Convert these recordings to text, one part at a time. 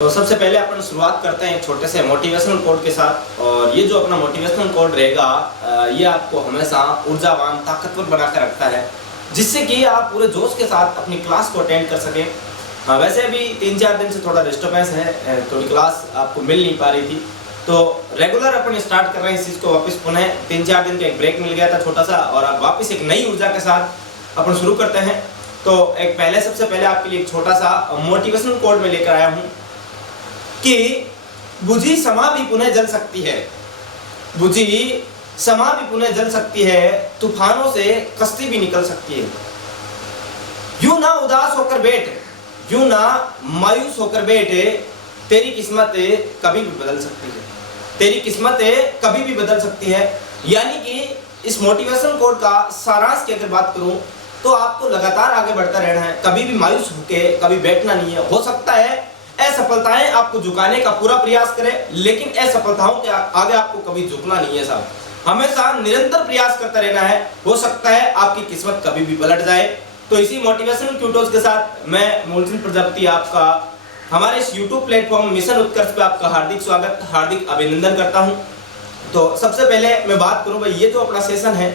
तो सबसे पहले अपन शुरुआत करते हैं एक छोटे से मोटिवेशनल कोड के साथ। और ये जो अपना मोटिवेशनल कोड रहेगा ये आपको हमेशा ऊर्जावान ताकतवर बनाकर रखता है, जिससे कि आप पूरे जोश के साथ अपनी क्लास को अटेंड कर सकें। वैसे अभी 3-4 दिन से थोड़ा डिस्टर्बेंस है, थोड़ी क्लास आपको मिल नहीं पा रही थी, तो रेगुलर अपन स्टार्ट कर रहे हैं इस चीज़ को वापस पुनः। 3-4 दिन का एक ब्रेक मिल गया था छोटा सा, और अब वापस एक नई ऊर्जा के साथ अपन शुरू करते हैं। तो सबसे पहले आपके लिए एक छोटा सा मोटिवेशनल कोड में लेकर आया हूँ कि बुझी समा भी पुनः जल सकती है, बुझी समा भी पुनः जल सकती है, तूफानों से कश्ती भी निकल सकती है। यूं ना उदास होकर बैठ, यूं ना मायूस होकर बैठ, तेरी किस्मत कभी भी बदल सकती है, तेरी किस्मत कभी भी बदल सकती है। यानी कि इस मोटिवेशन कोड का सारांश की अगर बात करूं तो आपको लगातार आगे बढ़ता रहना है, कभी भी मायूस होकर कभी बैठना नहीं है। हो सकता है असफलताएं आपको झुकाने का पूरा प्रयास करें, लेकिन असफलताओं के आगे आपको कभी झुकना नहीं है साहब, हमेशा निरंतर प्रयास करता रहना है। हो सकता है आपकी किस्मत कभी भी पलट जाए। तो इसी मोटिवेशनल क्यूटोज के साथ मैं मूलचंद प्रजापति आपका हमारे इस YouTube प्लेटफॉर्म मिशन उत्कर्ष पे आपका हार्दिक स्वागत, हार्दिक अभिनंदन करता हूं। तो सबसे पहले मैं बात करूं भाई, ये जो अपना सेशन है,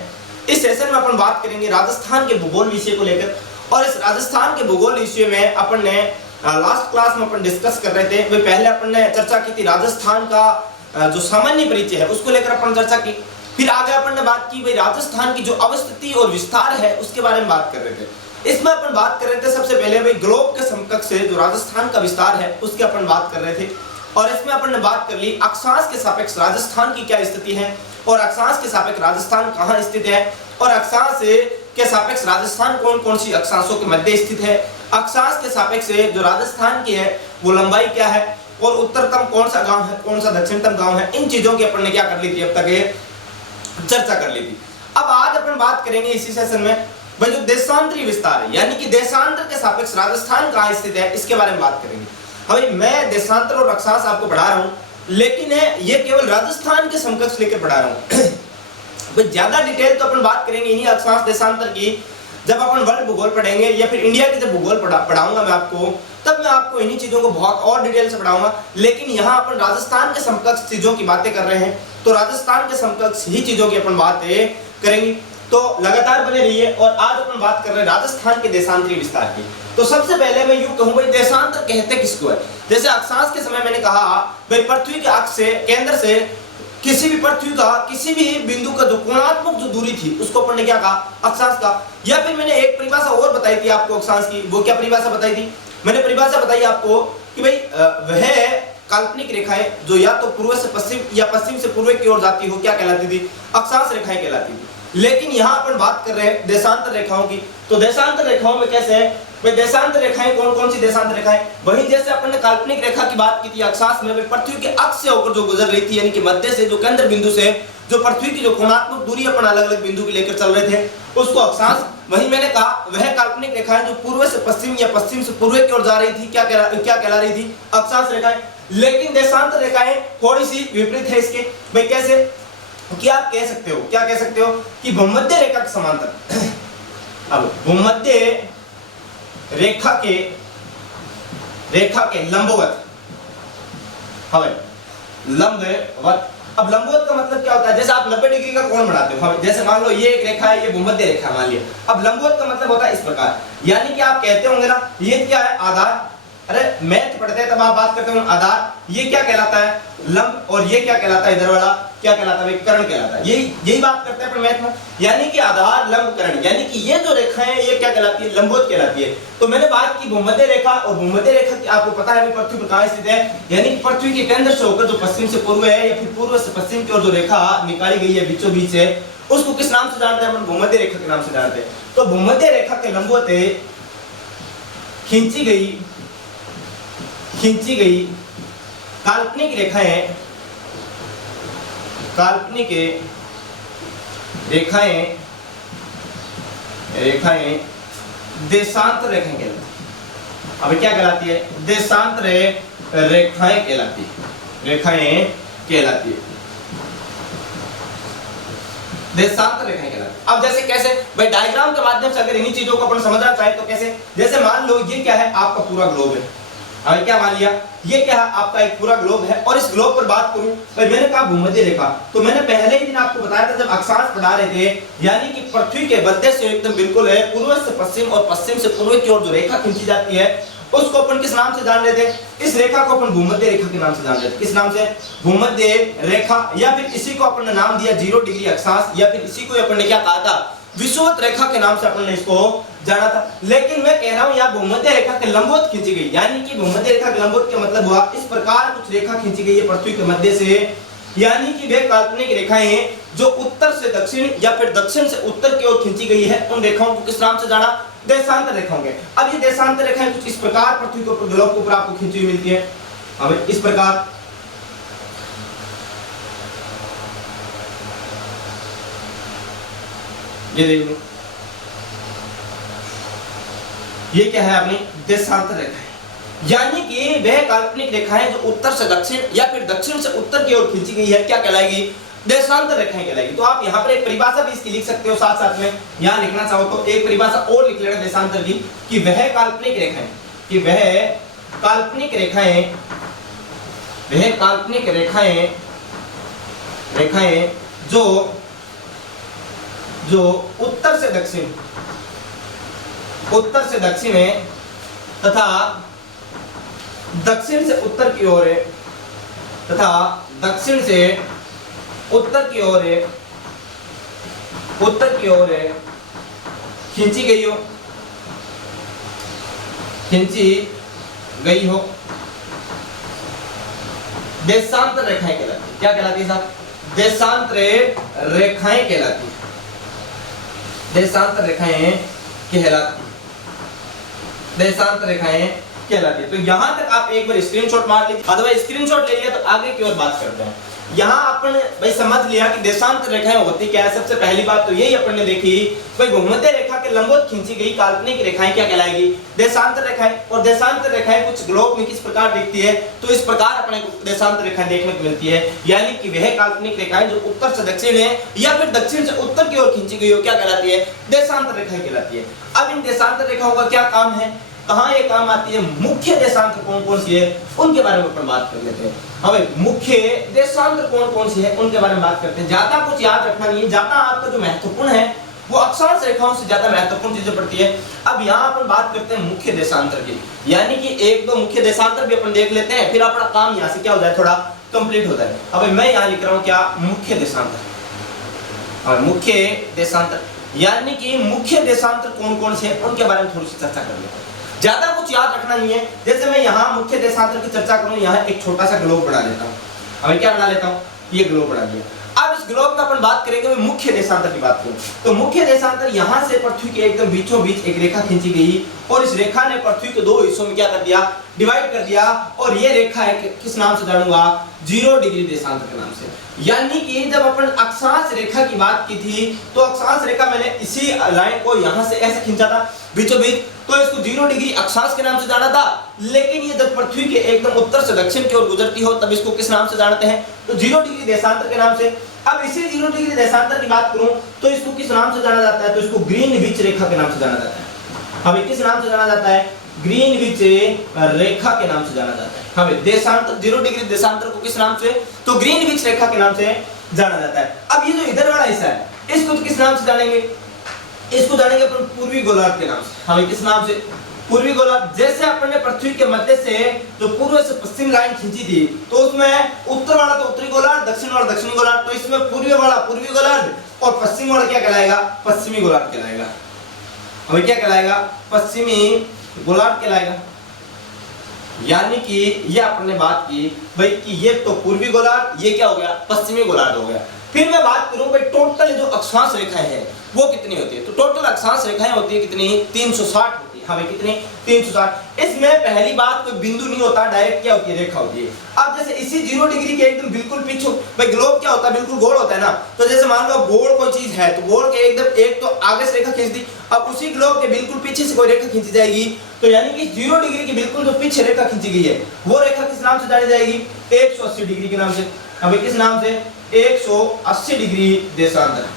इस सेशन में अपन बात करेंगे राजस्थान के भूगोल विषय को लेकर। और इस राजस्थान के भूगोल विषय में अपन ने लास्ट क्लास में अपन डिस्कस कर रहे थे, वे पहले अपन ने चर्चा की थी राजस्थान का जो सामान्य परिचय है उसको लेकर अपन चर्चा की। फिर आगे अपन ने बात की भाई राजस्थान की जो अवस्थिति और विस्तार है उसके बारे में बात कर रहे थे। इसमें अपन बात कर रहे थे सबसे पहले भाई ग्लोब के समकक्ष से जो राजस्थान का विस्तार है उसके अपन बात कर रहे थे। और इसमें अपन ने बात कर ली अक्षांश के सापेक्ष राजस्थान की क्या स्थिति है, और अक्षांश के सापेक्ष राजस्थान कहाँ स्थित है, और अक्षांश के सापेक्ष राजस्थान कौन कौन सी अक्षांशों के मध्य स्थित है, अक्षांश के सापेक्ष जो राजस्थान की है वो लंबाई क्या है, और उत्तरतम कौन सा गांव है, कौन सा दक्षिणतम गांव है। इन चीजों की अपन ने क्या कर ली थी, अब तक ये चर्चा कर ली थी। अब आज अपन बात करेंगे इसी सेशन में भाई जो देशांतरी विस्तार है, यानी कि देशांतर के सापेक्ष राजस्थान कहाँ स्थित है, इसके बारे में बात करेंगे। अभी मैं देशांतर और अक्षांश आपको पढ़ा रहा हूँ, लेकिन ये केवल राजस्थान के समकक्ष लेकर पढ़ा रहा हूँ। ज्यादा डिटेल तो अपन बात करेंगे इन्हीं अक्षांश देशांतर की जब अपन वर्ल्ड भूगोल पढ़ेंगे, या फिर इंडिया के जब भूगोल पढ़ाऊंगा मैं आपको, तब मैं आपको इन्हीं चीजों को बहुत और डिटेल से पढ़ाऊंगा। लेकिन यहाँ अपन राजस्थान के समकक्ष चीजों की बातें कर रहे हैं, तो राजस्थान के समकक्ष ही चीजों की अपन बातें करेंगे। तो लगातार बने रहिए। और आज अपन बात कर रहे हैं राजस्थान के देशांतरी विस्तार की। तो सबसे पहले मैं यूं कहूं भाई देशांतर कहते किसको है। जैसे अक्षांश के समय मैंने कहा भाई पृथ्वी के अक्ष से, केंद्र से किसी भी पृथ्वी का किसी भी बिंदु का जो कोणात्मक जो दूरी थी उसको अपन ने क्या कहा, अक्षांश का। या फिर मैंने एक परिभाषा और बताई थी आपको अक्षांश की, वो क्या परिभाषा बताई थी, मैंने परिभाषा बताई आपको कि भाई वह काल्पनिक रेखाएं जो या तो पूर्व से पश्चिम या पश्चिम से पूर्व की ओर जाती हो क्या कहलाती थी, अक्षांश रेखाएं कहलाती थी। लेकिन यहाँ अपन बात कर रहे हैं देशांतर रेखाओं की। तो देशांतर रेखाओं में कैसे है भाई, देशांतर रेखाएं कौन कौन सी देशांतर रेखाएं, वही जैसे अपन ने काल्पनिक रेखा की बात की थी अक्षांश में, पृथ्वी के अक्ष से होकर जो गुजर रही थी, यानी कि मध्य से जो केंद्र बिंदु से जो पृथ्वी की जो कोणात्मक दूरी अपन अलग अलग बिंदु की लेकर चल रहे थे उसको अक्षांश। वही मैंने कहा वह काल्पनिक रेखाएं जो पूर्व से पश्चिम या पश्चिम से पूर्व की ओर जा रही थी क्या कहला रही थी, अक्षांश रेखाएं। लेकिन देशांतर रेखाएं थोड़ी सी विपरीत है इसके। भाई कैसे, क्या आप कह सकते हो, क्या कह सकते हो कि भूमध्य रेखा के समांतर, अब भूमध्य रेखा के लंबवत, लंबवत। अब लंबवत का मतलब क्या होता है, जैसे आप 90 डिग्री का कोण बनाते हो, जैसे मान लो ये एक रेखा है, ये भूमध्य रेखा मान लिया। अब लंबवत का मतलब होता है इस प्रकार, यानी कि आप कहते होंगे ना ये क्या है, आधार। अरे मैथ पढ़ते हैं तब आप बात करते हो आधार, ये क्या कहलाता है लंब, और ये क्या कहलाता है इधर वाला क्या कहलाता है, कर्ण कहलाता है। यही बात करते हैं अपन मैथ में, यानी कि आधार लंब कर्ण, यानी कि ये जो रेखा है ये क्या कहलाती है, लंबवत कहलाती है। तो मैंने बात की भूमध्य रेखा, और भूमध्य रेखा की आपको पता है पृथ्वी पर कहाँ स्थित है, यानी कि पृथ्वी के केंद्र से होकर जो पश्चिम से पूर्व है या फिर पूर्व से पश्चिम की ओर जो रेखा निकाली गई है बीचों बीच है, उसको किस नाम से जानते हैं अपन, भूमध्य रेखा के नाम से जानते हैं। तो भूमध्य रेखा के लंबवत खींची गई काल्पनिक रेखाएं देशांतर रेखाएं कहलाती है। अब क्या कहलाती है, देशांतर रेखाएं कहलाती है, देशांतर रेखाएं कहलाती है। अब जैसे कैसे भाई डायग्राम के माध्यम से अगर इन्हीं चीजों को अपन समझना चाहे तो कैसे, जैसे मान लो ये क्या है आपका पूरा ग्लोब है, अब क्या मान लिया, ये क्या है आपका एक पूरा ग्लोब है। और इस ग्लोब पर बात करूं भाई, मैंने कहा भूमध्य रेखा, तो मैंने पहले ही दिन आपको बताया था जब अक्षांश पढ़ा रहे थे, यानी कि पृथ्वी के मध्य से एकदम बिल्कुल है पूर्व से पश्चिम और पश्चिम से पूर्व की ओर जो रेखा खींची जाती है उसको अपन किस नाम से जान रहे थे, इस रेखा को अपन भूमध्य रेखा के नाम से जान रहे थे। किस नाम से, भूमध्य रेखा, या फिर इसी को अपन ने नाम दिया 0 डिग्री अक्षांश, या फिर इसी को अपन ने क्या कहा था, विषुवत रेखा के नाम से अपन ने इसको जाना था। लेकिन मैं कह रहा हूं यहाँ भूमध्य रेखा के लंबवत खींची गई, यानी कि भूमध्य रेखा के लंबवत का मतलब हुआ इस प्रकार कुछ रेखा खींची गई है पृथ्वी के मध्य से, यानी कि वे काल्पनिक रेखाएं जो उत्तर से दक्षिण या फिर दक्षिण से उत्तर की ओर खींची गई है, उन रेखाओं को किस नाम से जाना, देशांतर रेखा होंगे। अब ये देशांतर रेखाएं कुछ इस प्रकार पृथ्वी के ऊपर ग्लोब के ऊपर आपको खींची हुई मिलती है। अब इस प्रकार ये देख लो, ये क्या है अपनी देशांतर रेखाएं, यानी कि वह काल्पनिक रेखाएं जो उत्तर से दक्षिण या फिर दक्षिण से उत्तर की ओर खींची गई है, क्या कहलाएगी, देशांतर रेखाएं कहलाएगी। तो आप यहाँ पर एक परिभाषा भी इसकी लिख सकते हो, साथ साथ में यहाँ लिखना चाहो तो एक परिभाषा और लिख लेना देशांतर की, कि वह काल्पनिक रेखाएं, कि वह काल्पनिक रेखाएं, वह काल्पनिक रेखाएं, रेखाएं जो उत्तर से दक्षिण, उत्तर से दक्षिण है तथा दक्षिण से उत्तर की ओर है, तथा दक्षिण से उत्तर की ओर है, उत्तर की ओर है खींची गई हो, खींची गई हो, देशांतर रेखाएं कहलाती है। क्या कहलाती है साहब, देशांतर रेखाएं कहलाती है, देशांतर रेखाएं कहलाती, देशांतर रेखाएं कहलाती है। तो यहां तक आप एक बार स्क्रीनशॉट मार लीजिए, अथवा स्क्रीनशॉट ले लिया तो आगे की ओर बात करते हैं। यहाँ अपन भाई समझ लिया कि देशांतर रेखाएं होती क्या है। सबसे पहली बात तो यही अपन ने देखी भाई, भूमध्य रेखा के लंबवत खींची गई काल्पनिक रेखाएं क्या कहलाएगी, देशांतर रेखाएं। और देशांतर रेखाएं कुछ ग्लोब में किस प्रकार दिखती है, तो इस प्रकार अपने को देशांतर रेखाएं देखने को मिलती है, यानी कि वह काल्पनिक रेखाएं जो उत्तर से दक्षिण है या फिर दक्षिण से उत्तर की ओर खींची गई हो, क्या कहलाती है, देशांतर रेखाएं कहलाती है। अब इन देशांतर रेखाओं का क्या काम है, कहाँ ये काम आती है, मुख्य देशांतर कौन कौन सी है उनके बारे में अपन बात कर लेते हैं। हमें मुख्य देशांतर कौन कौन सी है उनके बारे में बात करते हैं। ज्यादा कुछ याद रखना नहीं है, ज्यादा आपका जो महत्वपूर्ण है वो अक्षांश रेखाओं से ज्यादा महत्वपूर्ण चीजें पड़ती है। अब यहाँ अपन बात करते हैं मुख्य देशांतर की, यानी कि एक दो मुख्य देशांतर भी अपन देख लेते हैं, फिर अपना काम यहाँ से क्या हो जाए, थोड़ा कंप्लीट हो जाए। अब मैं यहाँ लिख रहा हूँ क्या, मुख्य देशांतर। और मुख्य देशांतर यानी कि मुख्य देशांतर कौन कौन से हैं उनके बारे में थोड़ी सी चर्चा कर लेते हैं। ज्यादा कुछ याद रखना नहीं है। जैसे मैं यहाँ मुख्य देशांतर की चर्चा करूँ, यहाँ एक छोटा सा ग्लोब बना लेता हूँ। अब क्या बना लेता हूँ, ये ग्लोब बना लिया। अब इस ग्लोब में अपन बात करेंगे मुख्य देशांतर की बात करूं तो मुख्य देशांतर यहाँ से पृथ्वी के एकदम बीचों बीच एक रेखा खींची गई और इस रेखा ने पृथ्वी को दो हिस्सों में क्या कर दिया, डिवाइड कर दिया। और ये रेखा है किस नाम से जानूंगा, 0 डिग्री देशांतर के नाम से। यानी कि जब अपन अक्षांश रेखा की बात की थी तो अक्षांश रेखा मैंने इसी लाइन को यहाँ से ऐसे खींचा था बीचों बीच, तो इसको 0 डिग्री अक्षांश के नाम से जाना था। लेकिन ये जब पृथ्वी के एकदम उत्तर से दक्षिण की ओर गुजरती हो तब इसको किस नाम से जानते हैं, तो 0 डिग्री देशांतर के नाम से। अब इसी 0 डिग्री देशांतर की बात करूं तो इसको किस नाम से जाना जाता है, तो इसको ग्रीनविच रेखा के नाम से जाना जाता है। अब किस नाम से जाना जाता है, ग्रीनविच रेखा के नाम से जाना जाता है। हमें देशांतर 0 डिग्री देशांतर को किस नाम से, तो ग्रीनविच रेखा के नाम से जाना जाता है। अब ये जो इधर वाला हिस्सा है इसको तो किस नाम से जानेंगे, इसको जानेंगे अपन पूर्वी गोलार्ध के नाम से। हमें किस नाम से, पूर्वी गोलार्ध। जैसे अपन ने पृथ्वी के मध्य से जो पूर्व से पश्चिम लाइन खींची थी तो उसमें उत्तर वाला तो उत्तरी गोलार्ध, दक्षिण वाला दक्षिणी गोलार्ध, तो इसमें पूर्वी वाला पूर्वी गोलार्ध और पश्चिम वाला क्या कहलाएगा, पश्चिमी गोलार्ध कहलाएगा। हमें क्या कहलाएगा, पश्चिमी गोलार्ध कहलाएगा। यानी कि ये अपन ने बात की भाई कि ये तो पूर्वी गोलार्ध, ये क्या हो गया, पश्चिमी गोलार्ध हो गया। फिर मैं बात करूं भाई टोटल जो अक्षांश रेखाएं हैं वो कितनी होती है, तो टोटल अक्षांश रेखाएं होती है कितनी, 360 होती है। हमें कितनी, 360। इसमें पहली बात कोई बिंदु नहीं होता, डायरेक्ट क्या होती है, रेखा होती है। अब जैसे इसी 0 डिग्री के एकदम बिल्कुल पीछे भाई ग्लोब क्या होता है, बिल्कुल गोल होता है ना, तो जैसे मान लो गोल कोई चीज है तो गोल के एकदम एक तो आगे से रेखा खींच दी, अब उसी ग्लोब के बिल्कुल पीछे से कोई रेखा खींची जाएगी, तो यानी कि 0 डिग्री की बिल्कुल जो पीछे रेखा खींची गई है वो रेखा किस नाम से जानी जाएगी, 180 डिग्री के नाम से। अभी किस नाम से, 180 डिग्री देशांतर।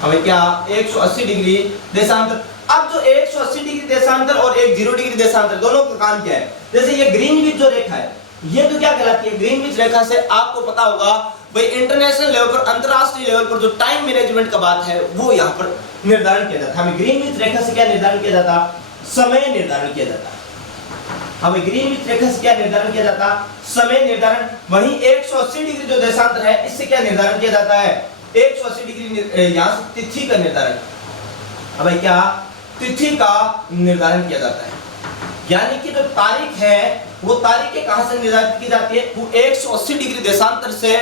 हमें क्या, 180 डिग्री देशांतर। अब जो 180 डिग्री देशांतर और एक 0 डिग्री देशांतर दोनों का काम क्या है, जैसे ये ग्रीनविच जो रेखा है ये तो क्या कहलाती है, ग्रीनविच रेखा से आपको पता होगा भाई इंटरनेशनल लेवल पर, अंतरराष्ट्रीय लेवल पर जो टाइम मैनेजमेंट का बात है वो यहाँ पर निर्धारण किया जाता है। हमें ग्रीनविच रेखा से क्या निर्धारण किया जाता, समय निर्धारण किया जाता। हमें ग्रीनविच रेखा से क्या निर्धारण किया जाता, समय निर्धारण। वहीं 180 डिग्री जो देशांतर है इससे क्या निर्धारण किया जाता है, 180 डिग्री यहाँ से तिथि का निर्धारण, अब क्या तिथि का निर्धारण किया जाता है। यानी कि जो तारीख है वो तारीखें कहां से निर्धारित की जाती है, वो 180 डिग्री देशांतर से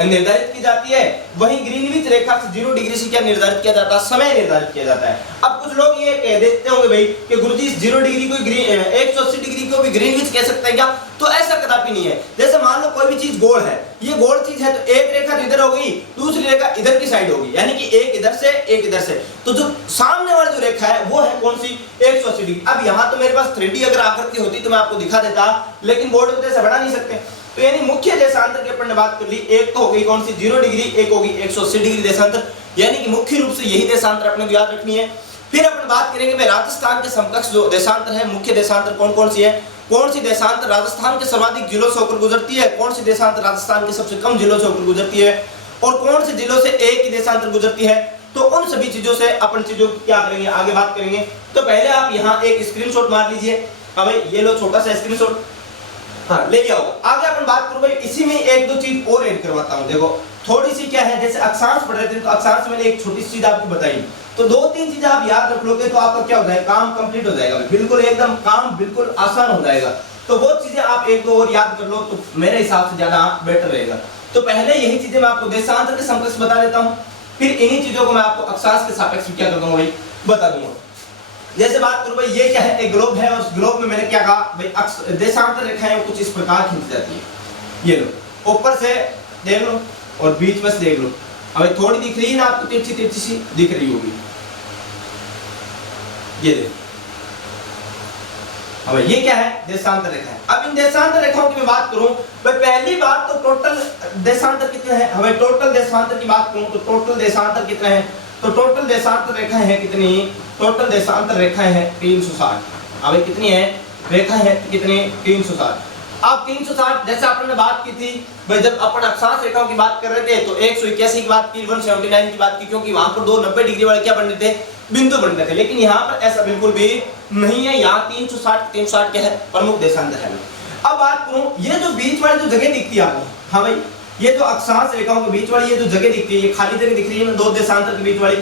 निर्धारित की जाती है। वहीं ग्रीनविच रेखा से 0 डिग्री से क्या निर्धारित किया जाता है, समय निर्धारित किया जाता है। अब कुछ लोग ये कह देते होंगे भाई कि गुरुजी 0 डिग्री को 180 डिग्री को भी ग्रीनविच कह सकते हैं क्या, तो ऐसा कदापि नहीं है। जैसे मान लो कोई भी चीज गोल है, ये गोल चीज है तो एक रेखा इधर होगी, दूसरी रेखा इधर की साइड होगी, यानी कि एक इधर से एक इधर से, तो जो सामने वाली जो रेखा है वो है कौन सी, 180 डिग्री। अब यहाँ तो मेरे पास 3D अगर आकृति होती तो मैं आपको दिखा देता, लेकिन बोर्ड पे ऐसे बना नहीं सकते। तो यानी मुख्य देशांतर की अपन ने बात कर ली, एक तो हो गई कौन सी 0 डिग्री, एक होगी 180 डिग्री देशांतर, यानी कि मुख्य रूप से यही देशांतर अपने को याद रखनी है। फिर अपन बात करेंगे भाई राजस्थान के समकक्ष जो देशांतर है, मुख्य देशांतर कौन कौन सी है, कौन सी देशांतर राजस्थान के सर्वाधिक जिलों से होकर गुजरती है, कौन सी देशांतर राजस्थान के सबसे कम जिलों से होकर गुजरती है, और कौन से जिलों से एक ही देशांतर गुजरती है। तो उन सभी चीजों से अपन चीजों की क्या करेंगे, आगे बात करेंगे। तो पहले आप यहाँ एक स्क्रीनशॉट मार लीजिए, हाँ भाई ये लो छोटा सा स्क्रीनशॉट, हाँ ले लिया होगा। आगे अपन बात करो भाई, इसी में एक दो चीज और ऐड करवाता हूँ। देखो थोड़ी सी क्या है, जैसे अक्षांश पढ़ रहे थे तो अक्षांश मैंने एक छोटी सी चीज आपको बताई, तो 2-3 चीजें आप याद रख लोगे तो आपका क्या हो जाएगा, काम कंप्लीट हो जाएगा, बिल्कुल एकदम काम बिल्कुल आसान हो जाएगा। तो वो चीजें आप एक दो और याद कर लो तो मेरे हिसाब से ज्यादा बेटर रहेगा। तो पहले यही चीजें मैं आपको देशांतर के समकक्ष बता देता हूँ, फिर इन्हीं चीजों को मैं आपको अक्षांश के सापेक्ष क्या कर दूंगा भाई, बता दूंगा। जैसे बात करूं भाई, ये क्या है, एक ग्लोब है, और उस ग्लोब में मैंने क्या कहा भाई, देशांतर रेखाएं कुछ इस प्रकार खींच जाती है। ये लो ऊपर से देख लो और बीच में से देख लो, अभी थोड़ी दिख रही है ना आपको, तिरछी तिरछी सी दिख रही होगी, ये देखो। अब ये क्या है, देशांतर रेखा है। अब इन देशांतर रेखाओं की मैं बात करूं भाई, पहली बात तो टोटल देशांतर कितने हैं, हमें टोटल देशांतर की बात करूं तो टोटल देशांतर कितने हैं, तो टोटल देशांतर रेखाएं हैं कितनी, टोटल देशांतर रेखाएं हैं 360। अब कितनी है रेखाएं हैं कितनी, 360। अब 360 जैसे अपन ने बात की थी भाई, जब अपन अक्षांश रेखाओं की बात कर रहे थे तो 181 की बात की, 179 की बात की, क्योंकि वहां पर 290 डिग्री वाले क्या बन रहे थे, बिंदु बन रहे थे। लेकिन यहाँ पर ऐसा बिल्कुल भी नहीं है, यहाँ 360 क्या है, प्रमुख देशांतर है। अब बात करूं, ये जो बीच वाली जो जगह दिखती है आपको, हाँ भाई ये जो अक्षांश रेखाओं के बीच वाली ये जो जगह दिखती है, ये खाली जगह दिख रही है दो देशांतर के बीच वाली,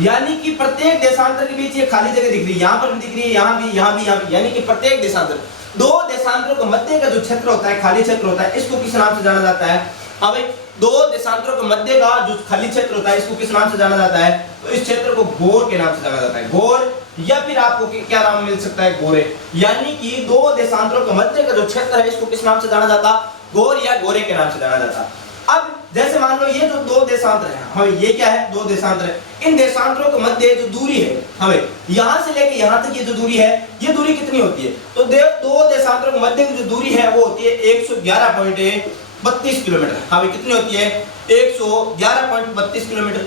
यानी कि प्रत्येक देशांतर के बीच ये खाली जगह दिख रही है, यहाँ पर भी दिख रही है, यहाँ भी, यहाँ भी, यहाँ भी, यानी कि प्रत्येक देशांतर, दो देशांतरों के मध्य का जो क्षेत्र होता है, खाली क्षेत्र होता है, इसको किस नाम से जाना जाता है, हाँ भाई दो देशांतरों के मध्य का जो खाली क्षेत्र होता है इसको किस नाम से जाना जाता है, तो इस क्षेत्र को गोर के नाम से जाना जाता है, गोर, या फिर आपको क्या नाम मिल सकता है, गोरे। यानी कि दो देशांतरों के मध्य का जो क्षेत्र है इसको किस नाम से जाना जाता, गोर या गोरे के नाम से जाना जाता। अब जैसे मान लो ये जो दो देशांतर है, हमें ये क्या है, दो देशांतर है, इन देशांतरों के मध्य जो दूरी है, हमें यहाँ से लेके यहाँ तक ये जो दूरी है, ये दूरी कितनी होती है, तो दो देशांतरों के मध्य की जो दूरी है वो होती है 111.32 किलोमीटर। हमें कितनी होती है, 111.32 किलोमीटर।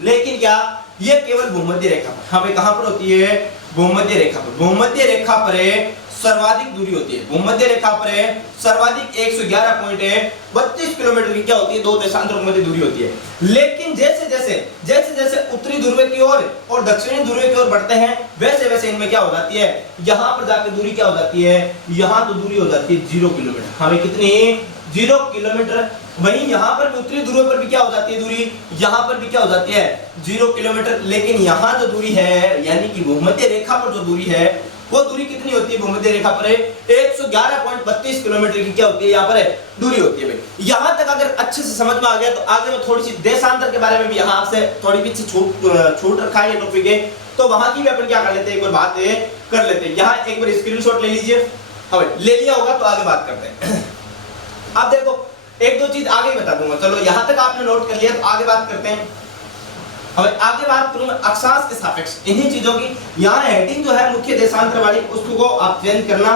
लेकिन क्या, ये केवल भूमध्य रेखा पर, हमें कहां पर होती है, भूमध्य रेखा पर। भूमध्य रेखा पर सर्वाधिक दूरी होती है, भूमध्य रेखा पर सर्वाधिक 111.32 किलोमीटर की क्या होती है, दो देशांतरों के मध्य दूरी होती है। लेकिन जैसे उत्तरी ध्रुव की ओर और दक्षिणी ध्रुव की ओर बढ़ते हैं, वैसे इनमें क्या हो जाती है, यहाँ पर जाकर दूरी क्या हो जाती है, यहाँ तो दूरी हो जाती है 0 किलोमीटर। हमें कितनी, 0 किलोमीटर। वहीं यहाँ पर उत्तरी ध्रुव पर भी क्या हो जाती है दूरी, यहाँ पर भी क्या हो जाती है 0 किलोमीटर। लेकिन यहाँ जो दूरी है, यानी कि भूमध्य रेखा पर जो दूरी है, वो दूरी कितनी होती है, भूमध्य रेखा पर 111.32 किलोमीटर की क्या होती है, यहाँ पर दूरी होती है भाई। यहाँ तक अगर अच्छे से समझ में आ गया तो आगे मैं थोड़ी सी देशांतर के बारे में भी यहाँ आपसे थोड़ी भी छूट रखा है ये टॉपिक है, तो वहां की भी अपन क्या कर लेते हैं, एक बार बात कर लेते हैं। यहाँ एक बार स्क्रीनशॉट ले लीजिए, हमें ले लिया होगा तो आगे बात करते हैं। अब देखो एक दो चीज आगे बता दूंगा, चलो यहाँ तक आपने नोट कर लिया तो आगे बात करते हैं। अब आगे बात करूंगा अक्षांश के सापेक्ष इन्हीं चीजों की। यहाँ हेडिंग जो है मुख्य देशांतर वाली, उसको आप चेंज करना,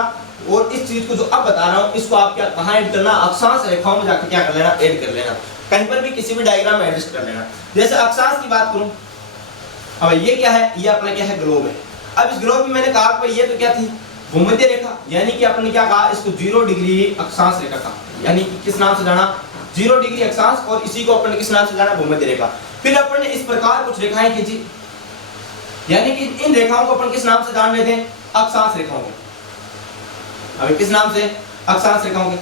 और इस चीज को जो अब बता रहा हूँ इसको आप क्या कहाँ ऐड करना, अक्षांश रेखाओं में जाकर क्या कर लेना, ऐड कर लेना, कहीं पर भी किसी भी डायग्राम में एडजस्ट कर लेना। जैसे अक्षांश की बात करूं, अब ये क्या है, ये अपना क्या है, ग्लोब है। अब इस ग्लोब में मैंने कहा कि ये तो क्या थी, भूमध्य रेखा, यानी कि आपने क्या कहा, इसको 0 डिग्री अक्षांश रेखा कहा, यानी कि किस नाम से जाना, 0 डिग्री अक्षांश, और इसी को अपन किस नाम से जाना, भूमध्य रेखा। फिर अपन ने इस प्रकार कुछ रेखाएं खींची, यानी कि इन रेखाओं को अपन किस नाम से जान रहे थे, अक्षांश रेखाओं के। अभी किस नाम से, अक्षांश रेखाओं के,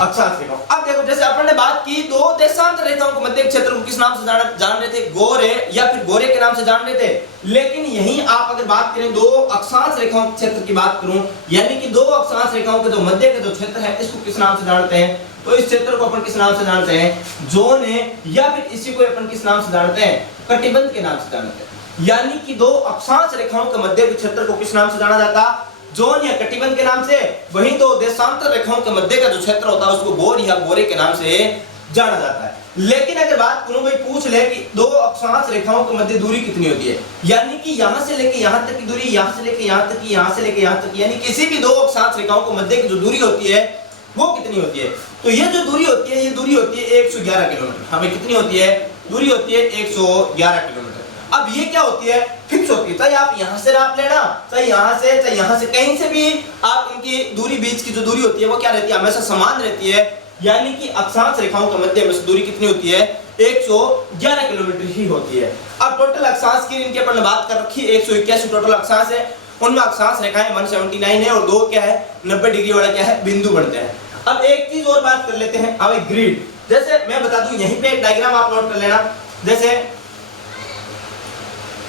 अक्षांश रेखाओं। अब देखो जैसे अपन ने बात की दो देशांतर रेखाओं को मध्य क्षेत्र को किस नाम से जान रहे थे, गोरे या फिर गोरे के नाम से जान रहे थे। लेकिन यहीं आप अगर बात करें दो अक्षांश रेखाओं के क्षेत्र की बात करूं, यानी कि दो अक्षांश रेखाओं के जो मध्य का जो क्षेत्र है इसको किस नाम से जानते हैं, तो इस क्षेत्र को अपन किस नाम से जानते हैं, जोन है, या फिर इसी को अपन किस नाम से जानते हैं, कटिबंध के नाम से जानते हैं। यानी कि दो अक्षांश रेखाओं के मध्य के क्षेत्र को किस नाम से जाना जाता, जोन या कटिबंध के नाम से। वहीं दो देशांतर रेखाओं के मध्य का जो क्षेत्र होता है उसको गोर या गोरे के नाम से जाना जाता है। लेकिन अगर बात करूं भाई, पूछ ले कि दो अक्षांश रेखाओं के मध्य दूरी कितनी होती है, यानी कि यहां से लेके यहां तक की दूरी, यहां से लेके यहां तक की, यहां से लेके यहां तक, यानी किसी भी दो अक्षांश रेखाओं के मध्य की जो दूरी होती है वो कितनी होती है, तो ये जो दूरी होती है, ये दूरी होती है 111 किलोमीटर। हमें कितनी होती है, दूरी होती है 111 किलोमीटर। अब ये क्या होती है, फिक्स होती है, चाहे आप यहां से नाप लेना, चाहे यहां से, कहीं से भी आप इनकी दूरी, बीच की जो दूरी होती है वो क्या रहती है, हमेशा समान रहती है। यानी कि अक्षांश रेखाओं के मध्य में दूरी कितनी होती है, 111 किलोमीटर ही होती है। अब टोटल अक्षांश की इनके अपन ने बात कर रखी है, 181 टोटल अक्षांश है, उनमें अक्षांश रेखाएं 179 है और दो क्या है, 90 डिग्री वाला क्या है, बिंदु बनते हैं। अब एक चीज और बात कर लेते हैं, अब ग्रिड, जैसे मैं बता दूं यहीं पे एक डायग्राम आप नोट कर लेना। जैसे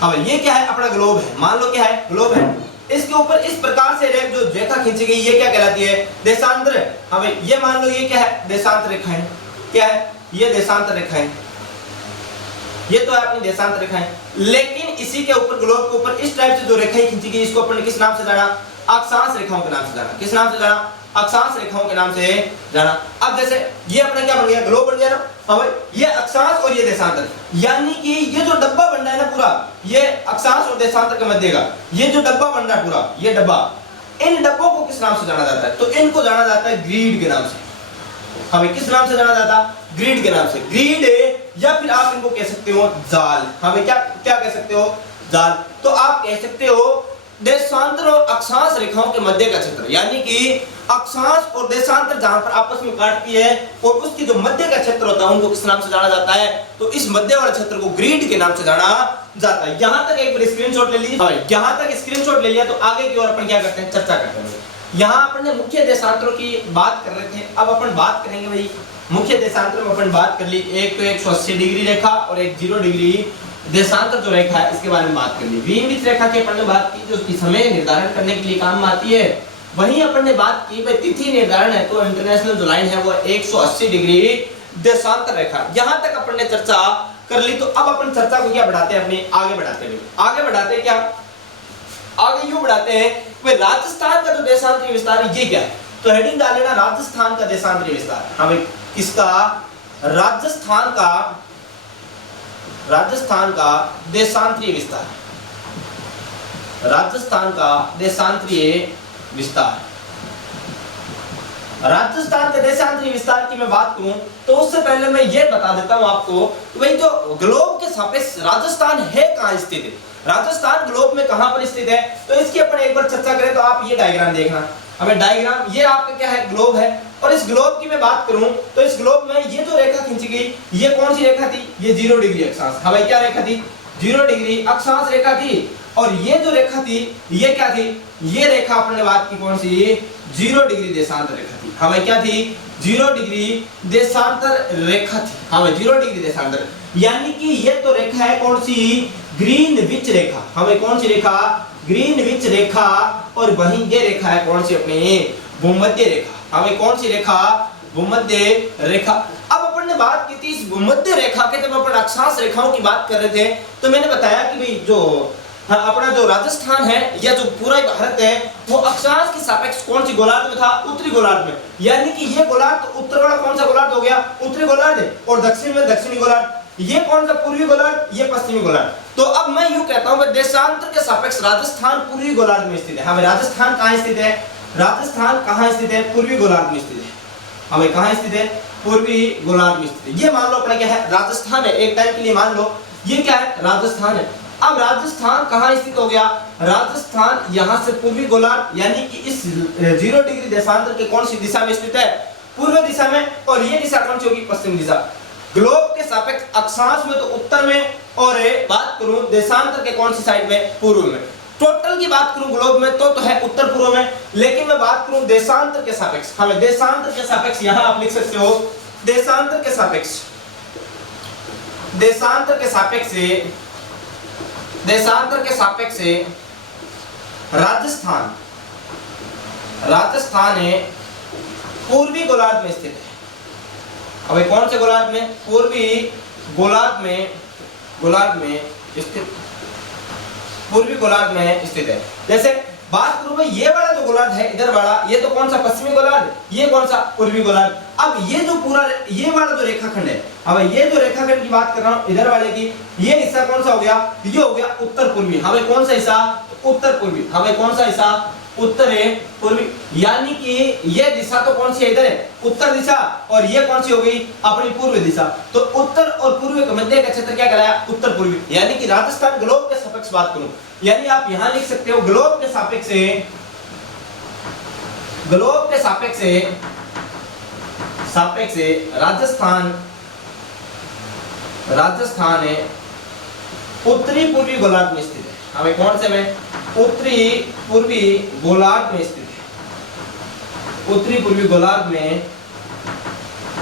अब ये क्या है, अपना ग्लोब है, मान लो क्या है, ग्लोब है, इसके ऊपर इस प्रकार से जो रेखा खींची गई ये क्या कहलाती है, देशांतर। अब ये मान लो ये क्या है, देशांतर रेखा है, क्या है, ये देशांतर रेखा है, ये तो है अपनी देशांतर रेखा है। लेकिन इसी के ऊपर, ग्लोब के ऊपर इस टाइप से जो रेखाएं खींची गई इसको अपन किस नाम से जाना, अक्षांश रेखाओं के नाम से जाना। किस नाम से जाना, अक्षांश रेखाओं के नाम से जाना। अब जैसे ये अपना क्या बन गया, ग्लोब बन गया ना। अब ये अक्षांश और ये देशांतर, यानी कि ये जो डब्बा बन रहा है ना पूरा, ये अक्षांश और देशांतर के मध्य का ये जो डब्बा बन रहा है पूरा, ये डब्बा, इन डब्बों को किस नाम से जाना जाता है, तो इनको जाना जाता है ग्रिड के नाम से। हमें किस नाम से जाना जाता, ग्रिड के नाम से। ग्रिड या फिर आप इनको कह सकते हो जाल। हमें क्या क्या कह सकते हो, जाल। तो आप कह सकते हो देशांतर और अक्षांश रेखाओं के मध्य का क्षेत्र, यानी कि अक्षांश और देशांतर जहां पर आपस में काटती है और उसकी जो मध्य का क्षेत्र होता है उनको किस नाम से जाना जाता है, तो इस मध्य वाले क्षेत्र को ग्रिड के नाम से जाना जाता है। यहां तक एक बार स्क्रीनशॉट ले लीजिए, यहां तक स्क्रीनशॉट ले लिया तो आगे की ओर अपन क्या करते हैं, चर्चा करते हैं। यहाँ अपन ने मुख्य देशांतरों की बात कर रहे थे, अब अपन बात करेंगे भाई मुख्य देशांतरों में अपन बात कर ली, एक तो 180 डिग्री रेखा और एक 0 डिग्री देशांतर जो रेखा है इसके बारे में बात कर ली। विमित रेखा की अपन ने बात की जो कि समय निर्धारण करने के लिए काम आती है। वहीं अपन ने बात की भाई तिथि निर्धारण है, तो इंटरनेशनल जो लाइन है वो 180 डिग्री देशांतर रेखा। यहाँ तक अपन ने चर्चा कर ली। तो अब अपन चर्चा को क्या बढ़ाते हैं, अपने आगे बढ़ाते हैं क्या, आगे यूं बढ़ाते हैं कि राजस्थान का जो देशांतरीय विस्तार है ये क्या है, तो हेडिंग डाल लेना राजस्थान का देशांतरीय विस्तार। हमें किसका, राजस्थान का देशांतरीय विस्तार, राजस्थान का देशांतरीय विस्तार। राजस्थान के देशांतरीय विस्तार की मैं बात करूं तो उससे पहले मैं ये बता देता हूं आपको कि भाई जो ग्लोब के सापेक्ष राजस्थान है कहां स्थित है, राजस्थान ग्लोब में कहां पर स्थित है, तो इसकी अपन एक बार चर्चा करें। तो आप ये डायग्राम देखना, हमें डायग्राम, ये आपका क्या है, ग्लोब है। और इस ग्लोब की मैं बात करूं तो इस ग्लोब में ये जो रेखा खींची गई ये कौन सी रेखा थी, ये 0 डिग्री अक्षांश। हमें क्या रेखा थी, 0 डिग्री अक्षांश रेखा थी। और ये जो रेखा थी ये क्या थी, ये रेखा अपन ने बात की कौन सी, 0 डिग्री देशांतर रेखा थी। हमें क्या थी, 0 डिग्री देशांतर रेखा थी। हमें 0 डिग्री देशांतर, यानी कि ये तो रेखा है कौन सी, ग्रीनविच रेखा। हमें कौन सी रेखा, ग्रीनविच रेखा। और वहीं ये रेखा है कौन सी, अपनी भूमध्य रेखा। हमें कौन सी रेखा, भूमध्य रेखा। अब अपन ने बात की थी इस भूमध्य रेखा के, जब अपन अक्षांश रेखाओं की बात कर रहे थे तो मैंने बताया कि भाई जो अपना जो राजस्थान है या जो पूरा भारत है वो अक्षांश के सापेक्ष कौन सी गोलार्ध में था, उत्तरी गोलार्ध में। यानी कि ये गोलार्ध तो उत्तर वाला कौन सा गोलार्ध हो गया, उत्तरी गोलार्ध, और दक्षिण में दक्षिणी गोलार्ध। ये कौन सा, पूर्वी गोलार्ध, ये पश्चिमी गोलार्ध। तो अब मैं यूं कहता हूं देशांतर के सापेक्ष राजस्थान पूर्वी गोलार्ध में स्थित है। हमें राजस्थान कहां स्थित है, राजस्थान कहां स्थित है, पूर्वी गोलार्ध में स्थित है। हमें कहां स्थित है, पूर्वी गोलार्ध में स्थित है। ये मान लो अपना क्या है, राजस्थान है, एक टाइम के लिए मान लो ये क्या है, राजस्थान है। अब राजस्थान कहाँ स्थित हो गया, राजस्थान यहाँ से पूर्वी गोलार्ध यानी कि इस 0 डिग्री देशांतर के कौन सी दिशा में स्थित है, पूर्व दिशा में, और ये दिशा कौन सी होगी, पश्चिम दिशा। ग्लोब के सापेक्ष अक्षांश में तो उत्तर में, और बात करूं देशांतर के कौन सी साइड में, पूर्व में। टोटल की बात करूं ग्लोब में तो है उत्तर पूर्व में, लेकिन मैं बात करूं देशांतर के सापेक्ष, हमें देशांतर के सापेक्ष यहां आप लिख सकते हो देशांतर के सापेक्ष, देशांतर के सापेक्ष से, देशांतर के सापेक्ष से राजस्थान, राजस्थान है पूर्वी गोलार्ध में स्थित है। अब कौन से गोलार्ध में, पूर्वी गोलार्ध में, गोलार्ध में स्थित, पूर्वी गोलार्ध में स्थित है। जैसे बात करूं मैं ये वाला जो गोलार्ध है इधर वाला, ये तो कौन सा पश्चिमी गोलार्ध, ये कौन सा पूर्वी गोलार्ध। अब ये जो पूरा ये वाला जो रेखाखंड है, अब ये जो रेखाखंड की बात कर रहा हूं इधर वाले की, ये हिस्सा कौन सा हो गया, ये हो गया उत्तर पूर्वी। हमें कौन सा हिस्सा, उत्तर पूर्वी। हमें कौन सा हिस्सा, उत्तर पूर्वी, यानी कि ये दिशा तो कौन सी है, इधर है उत्तर दिशा, और ये कौन सी हो गई, अपनी पूर्व दिशा। तो उत्तर और पूर्व के मध्य का क्षेत्र क्या कहलाया, उत्तर पूर्वी। यानी कि राजस्थान ग्लोब के सापेक्ष बात करूं, यानी आप यहां लिख सकते हो ग्लोब के सापेक्ष से, ग्लोब के सापेक्ष से, सापेक्ष से राजस्थान, राजस्थान है उत्तरी पूर्वी गोलार्ध में स्थित है। हमें कौन से में, उत्तरी पूर्वी गोलार्ध में स्थित है, उत्तरी पूर्वी गोलार्ध में,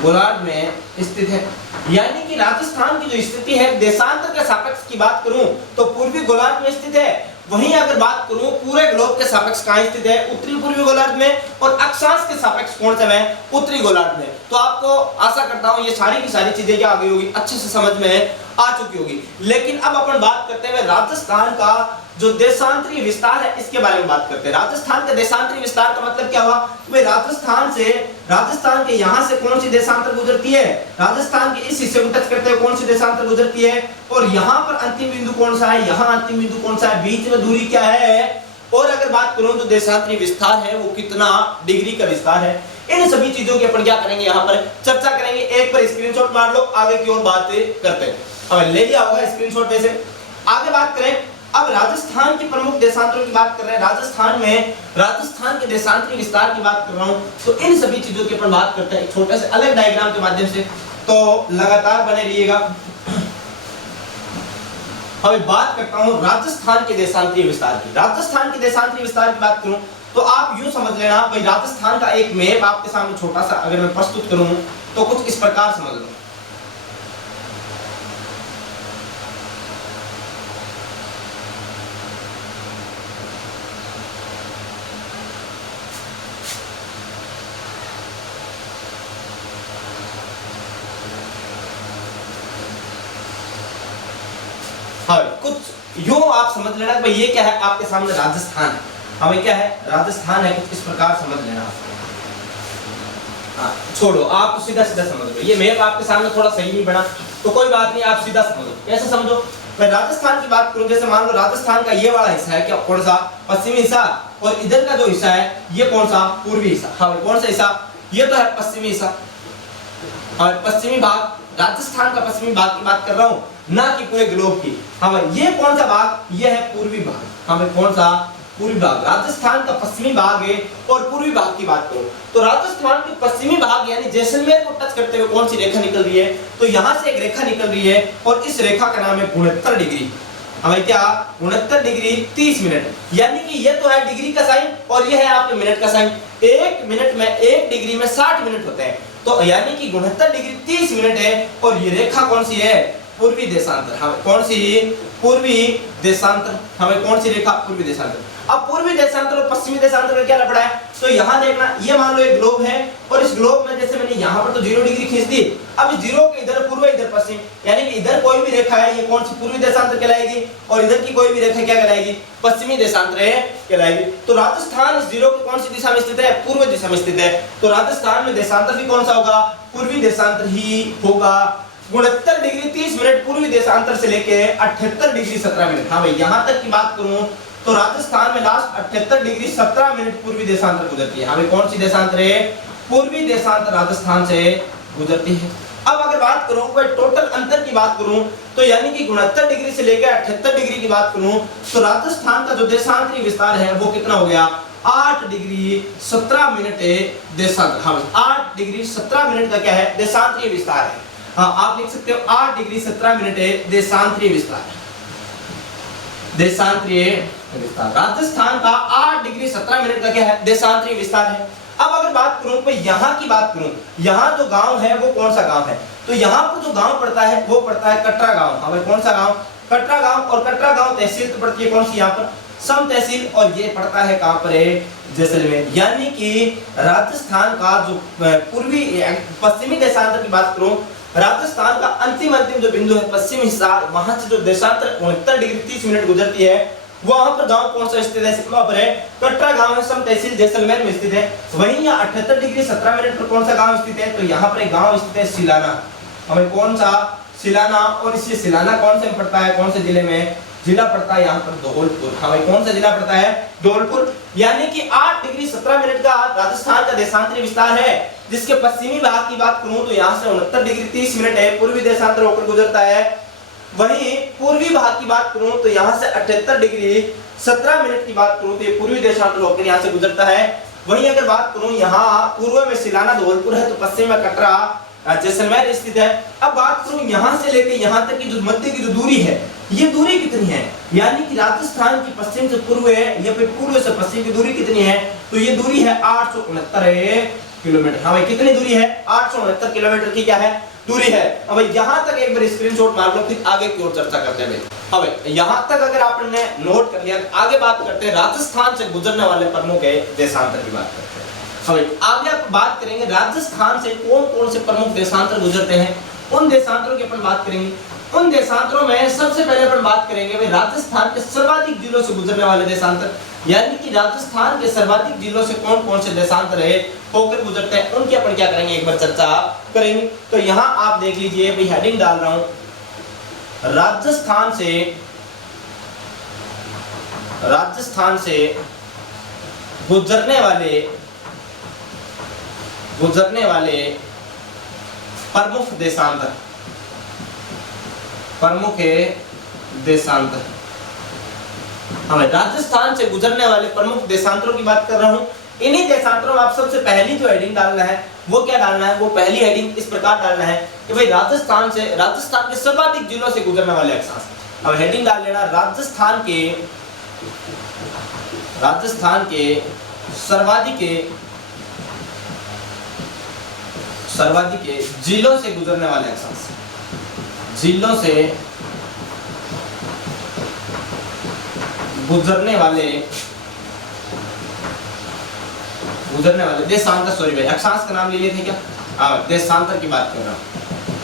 गोलार्ध में स्थित है। यानी कि राजस्थान की जो स्थिति है देशांतर के सापेक्ष की बात करूं तो पूर्वी गोलार्ध में स्थित है। वहीं अगर बात करूं पूरे ग्लोब के सापेक्ष कहां स्थित है, उत्तरी पूर्वी गोलार्ध में, और अक्षांश के सापेक्ष कौन सा है, उत्तरी गोलार्ध में। तो आपको आशा करता हूं ये सारी की सारी चीजें क्या आ गई होगी, अच्छे से समझ में आ चुकी होगी। लेकिन अब अपन बात करते हैं राजस्थान का जो देशांतरी विस्तार है इसके बारे में बात करते हैं। राजस्थान के देशांतरी विस्तार का मतलब क्या हुआ, भाई राजस्थान से, राजस्थान के यहां से कौन सी देशांतर गुजरती है, राजस्थान के इस हिस्से को टच करते हुए कौन सी देशांतर गुजरती है, और यहां पर अंतिम बिंदु कौन सा है, यहां अंतिम बिंदु कौन सा है, बीच में दूरी क्या है, और अगर बात करूं तो देशांतरी विस्तार है वो कितना डिग्री का विस्तार है। इन सभी चीजों की अपन क्या करेंगे, यहाँ पर चर्चा करेंगे। एक पर स्क्रीनशॉट मार लो, आगे की ओर बातें करते हैं। अब ले लिया होगा स्क्रीनशॉट में से, आगे बात करें। अब राजस्थान की प्रमुख देशांतरों की बात कर रहे हैं, राजस्थान में राजस्थान के देशांतरी विस्तार की बात कर रहा हूं, तो इन सभी चीजों की अपन बात करते हैं एक छोटे से अलग डायग्राम के माध्यम से, तो लगातार बने रहिएगा। अब बात करता हूं राजस्थान के देशांतरी विस्तार की। राजस्थान के देशांतरी विस्तार की बात करूं तो आप यूं समझ लेना, भाई राजस्थान का एक मैप आपके सामने छोटा सा अगर मैं प्रस्तुत करूं तो कुछ इस प्रकार समझ लो। कुछ यूं आप समझ लेना कि भाई ये क्या है, आपके सामने राजस्थान है, हमें क्या है, राजस्थान है, कुछ इस प्रकार समझ लेना। छोड़ो, आप सीधा सीधा समझ लो। ये मैप आपके सामने थोड़ा सही नहीं बना तो कोई बात नहीं, आप सीधा समझो। कैसे समझो, मैं राजस्थान की बात करूं, जैसे मान लो राजस्थान का ये वाला हिस्सा है क्या, कौन सा, पश्चिमी हिस्सा, और इधर का जो हिस्सा है ये कौन सा, पूर्वी हिस्सा। हाँ, कौन सा हिस्सा, ये तो है पश्चिमी हिस्सा, और पश्चिमी भाग, राजस्थान का पश्चिमी भाग की बात कर रहा हूं, ना कि पूरे ग्लोब की। हाँ भाई, ये कौन सा भाग, ये है पूर्वी भाग। हमें कौन सा, पूर्वी भाग। राजस्थान का पश्चिमी भाग है, और पूर्वी भाग की बात करो तो राजस्थान के पश्चिमी भाग यानी जैसलमेर को टच करते हुए कौन सी रेखा निकल रही है, तो यहां से एक रेखा निकल रही है, और इस रेखा का नाम है 69 डिग्री। हमें क्या, 69 डिग्री 30 मिनट, यानी कि ये तो है डिग्री का साइन, और ये है आपके मिनट का साइन। 1 मिनट में, 1 डिग्री में 60 मिनट होते हैं, तो यानी कि 69 डिग्री 30 मिनट है, और ये रेखा कौन सी है, पूर्वी देशांतर। हमें कौन सी, पूर्वी देशांतर। हमें कौन सी रेखा, पूर्वी देशांतर। अब पूर्वी देशांतर और पश्चिमी देशांतर में क्या लफड़ा है, तो यहाँ देखना, ये मान लो एक ग्लोब है, और इस ग्लोब में जैसे मैंने यहाँ पर तो 0 डिग्री खींच दी, अब 0 के इधर पूर्व इधर पश्चिम, यानी कि इधर कोई भी रेखा है ये कौन सी, पूर्वी देशांतर कहलाएगी, और इधर की कोई भी रेखा क्या कहलाएगी, पश्चिमी देशांतर कहलाएगी। तो राजस्थान इस 0 की कौन सी दिशा में स्थित है, पूर्व दिशा में स्थित है, तो राजस्थान में देशांतर भी कौन सा होगा, पूर्वी देशांतर ही होगा। 69 डिग्री 30 मिनट पूर्वी देशांतर से लेके 78 डिग्री 17 मिनट। हाँ भाई, यहां तक की बात करूं तो राजस्थान में लास्ट 78 डिग्री 17 मिनट पूर्वी देशांतर गुजरती है। हमें कौन सी देशांतर है, पूर्वी देशांतर राजस्थान से गुजरती है। अब अगर बात करूं भाई टोटल अंतर की बात करूं तो यानी कि 69 डिग्री से लेकर 78 डिग्री की बात करूं तो राजस्थान का जो देशांतरी विस्तार है वो कितना हो गया 8 डिग्री 17 मिनट देशांतर। हाँ 8 डिग्री 17 मिनट का क्या है देशांतरीय विस्तार है। हाँ आप लिख सकते हो 8 डिग्री 17 मिनट देशांतरीय विस्तार। देशांतरीय विस्तार राजस्थान का 8 डिग्री 17 मिनट का क्या है देशांतरीय विस्तार है। अब अगर बात करूं तो यहाँ की बात करूं, यहाँ जो गांव है वो कौन सा गांव है तो यहाँ पर जो गांव पड़ता है वो पड़ता है कटरा गांव। हाँ भाई कौन सा गांव कटरा गांव। और कटरा गांव तहसील तो पड़ती है कौन सी यहाँ पर सम तहसील और ये पड़ता है कहाँ पर है जैसलमेर। यानी कि राजस्थान का जो पूर्वी पश्चिमी देशांतर की बात करूं राजस्थान का अंतिम जो बिंदु है पश्चिमी हिस्सा वहां से जो देशांतर 69 डिग्री 30 मिनट गुजरती है वहां पर गांव कौन सा स्थित है वहां पर है कटरा गांव है सम तहसील जैसलमेर में स्थित है। वहीं यहाँ 78 डिग्री 17 मिनट पर कौन सा गांव स्थित है तो यहाँ पर एक गांव स्थित है सिलाना। हमें कौन सा सिलाना। और इसी सिलाना कौन से में पड़ता है कौन से जिले में जिला पड़ता है यहाँ पर धौलपुर। हाँ भाई कौन सा जिला पड़ता है धौलपुर। यानी कि 8 डिग्री 17 मिनट का राजस्थान का देशांतरी विस्तार है जिसके पश्चिमी भाग की बात करूं तो यहाँ से 69 डिग्री 30 मिनट है पूर्वी देशांतर होकर गुजरता है। वहीं पूर्वी भाग की बात करूं तो यहाँ से 78 डिग्री 17 मिनट की बात करूं तो ये पूर्वी देशांतर होकर यहाँ से गुजरता है। वहीं अगर बात करूं यहाँ पूर्व में सिलाना धौलपुर है तो पश्चिम में कटरा जैसलमेर स्थित है। अब बात करूं यहाँ से लेकर यहाँ तक की जो मध्य की जो दूरी है ये दूरी कितनी है यानी कि राजस्थान की पश्चिम से पूर्व है या फिर पूर्व से पश्चिम की दूरी कितनी है तो ये दूरी है 869 किलोमीटर। हाँ भाई कितनी दूरी है 869 किलोमीटर की क्या है दूरी है। अब यहाँ तक एक बार स्क्रीनशॉट मार लो फिर आगे की ओर चर्चा करते हैं। अब यहाँ तक अगर आपने नोट कर लिया आगे बात करते हैं राजस्थान से गुजरने वाले प्रमुख देशांतर की बात करते हैं। अब आगे आप बात करेंगे राजस्थान से कौन कौन से प्रमुख देशांतर गुजरते हैं उन देशांतरों की अपन बात करेंगे। उन देशांतरों में सबसे पहले अपन बात करेंगे भाई राजस्थान के सर्वाधिक जिलों से गुजरने वाले देशांतर यानी कि राजस्थान के सर्वाधिक जिलों से कौन कौन से देशांतर है होकर गुजरते हैं उनकी अपन क्या करेंगे एक बार चर्चा करेंगे। तो यहाँ आप देख लीजिए भाई हेडिंग डाल रहा हूं राजस्थान से गुजरने वाले प्रमुख देशांतर हमें राजस्थान से गुजरने वाले प्रमुख देशांतरों की बात कर रहा हूं। इन्हीं देशांतरों में आप सबसे पहली जो हेडिंग डालना है वो क्या डालना है वो पहली हेडिंग इस प्रकार डालना है कि भाई राजस्थान के सर्वाधिक जिलों से गुजरने वाले अक्षांश। अब हेडिंग डाल लेना राजस्थान के सर्वाधिक जिलों से गुजरने वाले अक्षांश जिलों से गुजरने वाले देशांतर सॉरी भाई अक्षांश का नाम ले लिए थे क्या देशांतर की बात कर रहा हूं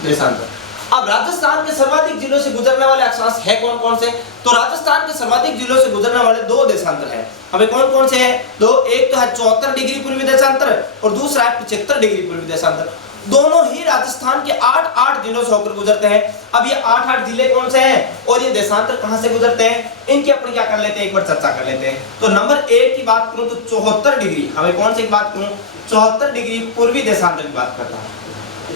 देशांतर। अब राजस्थान के सर्वाधिक जिलों से गुजरने वाले अक्षांश है कौन कौन से तो राजस्थान के सर्वाधिक जिलों से गुजरने वाले दो देशांतर है। हमें कौन कौन से हैं दो एक तो है 74 डिग्री पूर्वी देशांतर और दूसरा है 75 डिग्री पूर्वी देशांतर। दोनों ही राजस्थान के 8 जिलों से होकर गुजरते हैं। अब ये 8 जिले कौन से हैं और ये देशांतर कहां से गुजरते हैं इनकी अपन क्या कर लेते हैं एक बार चर्चा कर लेते हैं। तो नंबर 1 की बात करूं तो 74 डिग्री हमें कौन सी बात करूं 74 डिग्री पूर्वी देशांतर की बात करता हूं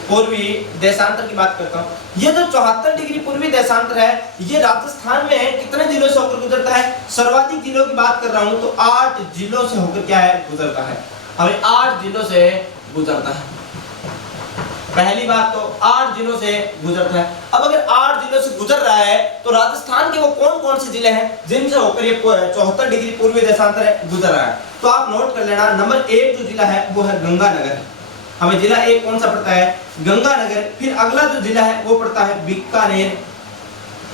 पूर्वी देशांतर की बात करता हूं। ये जो 74 डिग्री पूर्वी देशांतर है ये राजस्थान में कितने जिलों से होकर गुजरता है सर्वाधिक जिलों की बात कर रहा हूं तो 8 जिलों से होकर क्या है गुजरता है। हमें 8 जिलों से गुजरता है। पहली बात तो 8 जिलों से गुजरता है। अब अगर 8 जिलों से गुजर रहा है तो राजस्थान के वो कौन कौन से जिले हैं जिनसे होकर ये 74 डिग्री पूर्वी देशांतर है गुजर रहा है तो आप नोट कर लेना। नंबर 1 जो जिला है वो है गंगानगर। हमें जिला 1 कौन सा पड़ता है गंगानगर। फिर अगला जो जिला है वो पड़ता है बीकानेर।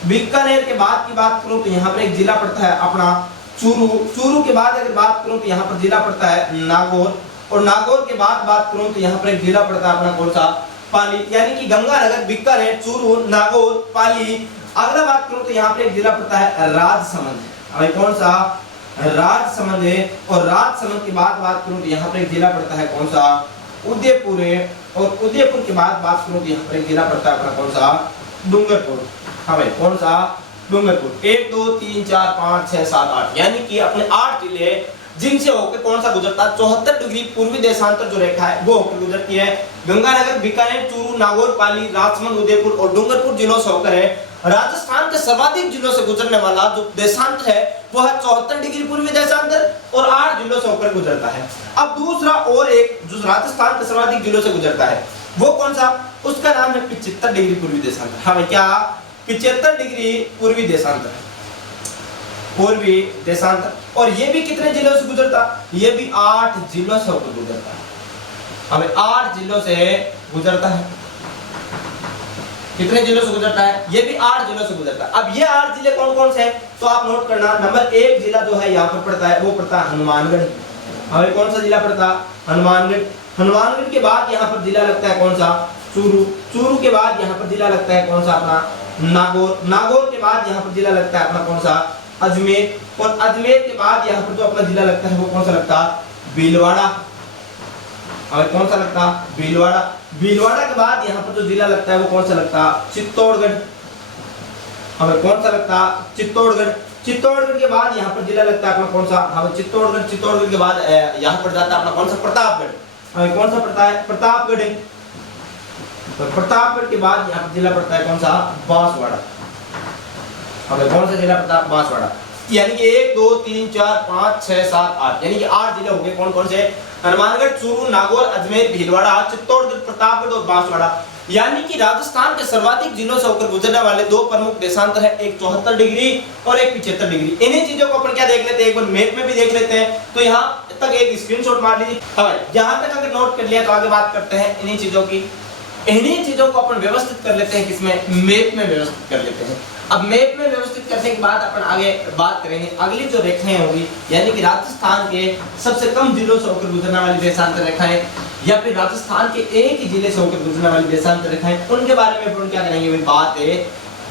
बीकानेर के बाद की बात करूं तो यहाँ पर एक जिला पड़ता है अपना चूरू। चूरू के बाद अगर बात करूं तो यहाँ पर जिला पड़ता है नागौर और नागौर के बाद बात करूं तो यहाँ पर एक जिला पड़ता है अपना कौन सा पाली। यानी कि गंगानगर बीकानेर चूरू नागौर पाली। अगला बात करूं तो यहाँ पर एक जिला पड़ता है राजसमंद। हमें कौन सा राजसमंद है और राजसमंद की बात करूं तो यहाँ पर एक जिला पड़ता है कौन सा उदयपुर है और उदयपुर के बाद बात करूं तो यहाँ पर एक जिला पड़ता है अपना कौन सा डूंगरपुर। हाँ भाई कौन सा डूंगरपुर। 1 2 3 4 5 6 7 8 यानी कि अपने 8 जिले जिनसे होकर कौन सा गुजरता है 74 डिग्री पूर्वी देशांतर जो रेखा है वो होकर गुजरती है गंगानगर, बीकानेर, चूरू, नागौर, पाली, राजसमंद, उदयपुर और डूंगरपुर जिलों से होकर है। राजस्थान के सर्वाधिक जिलों से गुजरने वाला जो देशांतर है वो है 74 डिग्री पूर्वी देशांतर और 8 जिलों से होकर गुजरता है। अब दूसरा और एक जो राजस्थान के सर्वाधिक जिलों से गुजरता है वो कौन सा, उसका नाम है 75 डिग्री पूर्वी देशांतर। हाँ भाई क्या 75 डिग्री पूर्वी देशांतर है, पूर्वी देशांतर। और ये भी कितने जिलों से गुजरता, ये भी 8 जिलों से होकर गुजरता है। हमें 8 जिलों से गुजरता है। कितने जिलों से गुजरता है, ये भी 8 जिलों से गुजरता है। अब ये 8 जिले कौन कौन से हैं तो आप नोट करना। नंबर 1 जिला जो है यहाँ पर पड़ता है वो पड़ता है हनुमानगढ़। हमें कौन सा जिला पड़ता है, हनुमानगढ़। हनुमानगढ़ के बाद यहाँ पर जिला लगता है कौन सा, चूरू। चूरू के बाद यहाँ पर जिला लगता है कौन सा अपना नागौर। नागौर के बाद यहाँ पर जिला लगता है अपना कौन सा, अजमेर। और अजमेर के बाद यहाँ पर जो अपना जिला लगता है वो कौन सा लगता है, भीलवाड़ा। और कौन सा लगता है, भीलवाड़ा। भीलवाड़ा के बाद यहाँ पर जो जिला लगता है वो कौन सा लगता है, चित्तौड़गढ़। हमें कौन सा लगता है, चित्तौड़गढ़। चित्तौड़गढ़ के बाद यहाँ पर जिला लगता है अपना कौन सा, हमें चित्तौड़गढ़। चित्तौड़गढ़ के बाद यहाँ पर जाता है अपना कौन सा, प्रतापगढ़। हमें कौन सा पड़ता है, प्रतापगढ़। तो प्रतापगढ़ के बाद यहाँ पर जिला पड़ता है कौन सा, बांसवाड़ा। हमें कौन सा जिला पड़ता है, बांसवाड़ा। यानी कि 1 2 3 4 5 6 7 8 यानी कि 8 जिले हो गए। कौन कौन से, हनुमानगढ़, चूरू, नागौर, अजमेर, भीलवाड़ा, चित्तौड़गढ़, प्रतापगढ़ और बांसवाड़ा। यानी कि राजस्थान के सर्वाधिक जिलों से होकर गुजरने वाले 2 प्रमुख देशांतर है, एक 74 डिग्री और एक 75 डिग्री। इन्हीं चीजों को अपन क्या देख लेते हैं, एक बार मैप में भी देख लेते हैं। तो यहाँ तक एक स्क्रीनशॉट मार लीजिए। यहाँ तक अगर नोट कर लिया तो आगे बात करते हैं इन्हीं चीजों की। इन्हीं चीजों को अपन व्यवस्थित कर लेते हैं, किसमें, मैप में व्यवस्थित कर लेते हैं। अब मैप में व्यवस्थित करने के बाद अपन आगे बात करेंगे अगली जो रेखाएं होगी, यानी कि राजस्थान के सबसे कम जिलों से होकर गुजरने वाली देशांतर रेखाएं या फिर राजस्थान के एक ही जिले से होकर गुजरने वाली देशांतर रेखाएं, उनके बारे में अपन क्या करेंगे, भाई बात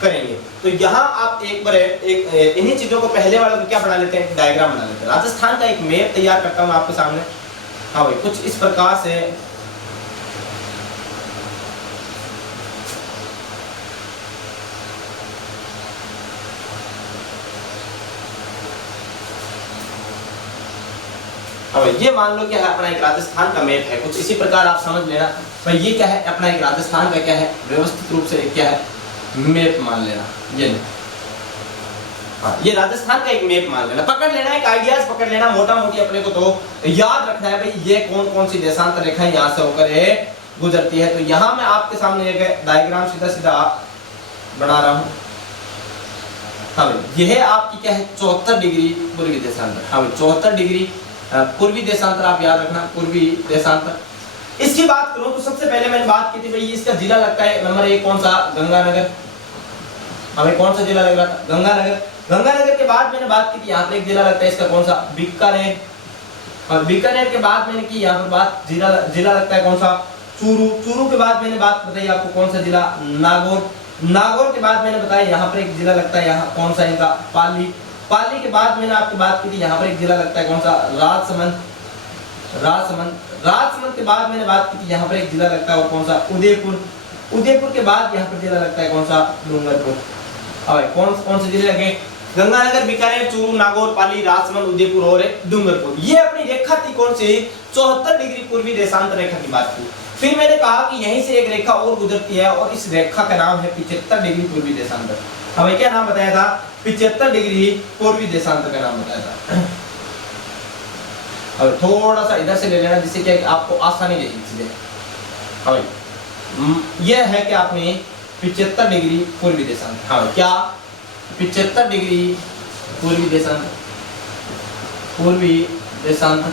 करेंगे। तो यहाँ आप एक बार इन्हीं चीजों को पहले वाले को क्या बना लेते हैं, डायग्राम बना लेते हैं। राजस्थान का एक मैप तैयार करता हूँ आपके सामने। हाँ भाई कुछ इस प्रकार से अब ये मान लो क्या है, अपना एक राजस्थान का मैप है, कुछ इसी प्रकार आप समझ लेना। भाई ये क्या है, अपना एक राजस्थान का क्या है, व्यवस्थित रूप से क्या है, मैप मान लेना। ये हाँ, ये राजस्थान का एक मैप मान लेना, पकड़ लेना, एक आइडियाज पकड़ लेना। मोटा मोटी अपने को तो याद रखना है भाई ये कौन कौन सी देशांतर रेखाएं यहाँ से होकर गुजरती है। तो यहाँ मैं आपके सामने एक डायग्राम सीधा सीधा बना रहा हूँ। हाँ भाई यह आपकी क्या है, 74 डिग्री पूर्वी देशांतर। हाँ भाई 74 डिग्री पूर्वी देशांतर, आप याद रखना, पूर्वी देशांतर। इसकी बात करूं तो सबसे पहले मैंने बात की थी भाई इसका जिला लगता है नंबर 1 कौन सा, गंगानगर। हमें कौन सा जिला लग रहा था, गंगानगर। गंगानगर के बाद मैंने बात की थी यहाँ पे एक जिला लगता है इसका कौन सा, बीकानेर। और बीकानेर के बाद मैंने की यहाँ पर बात, जिला लगता है कौन सा, चूरू। चूरू के बाद मैंने बात बताई आपको कौन सा जिला, नागौर। नागौर के बाद मैंने बताया यहाँ पर एक जिला लगता है, यहाँ कौन सा इनका, पाली। पाली के बाद मैंने आपको बात की थी यहाँ पर एक जिला लगता है कौन सा, राजसमंद। राजसमंद के बाद मैंने बात की थी यहाँ पर एक जिला लगता है और कौन सा, उदयपुर। उदयपुर के बाद यहाँ पर जिला लगता है कौन सा, डूंगरपुर। अब कौन से जिले लगे, गंगानगर, बीकानेर, चूरू, नागौर, पाली, राजसमंद, उदयपुर और डूंगरपुर। ये अपनी रेखा थी कौन सी, 74 डिग्री पूर्वी देशांतर रेखा की बात की। फिर मैंने कहा कि यहीं से एक रेखा और गुजरती है और इस रेखा का नाम है 75 डिग्री पूर्वी देशांतर। हमें क्या नाम बताया था, 75 डिग्री पूर्वी देशांतर का नाम बताया था। अब थोड़ा सा इधर से ले लेना जिससे कि आपको आसानी रहेगी चीजें। अब यह है कि आपने 75 डिग्री पूर्वी देशांतर। हाँ क्या 75 डिग्री पूर्वी देशांतर, पूर्वी देशांतर।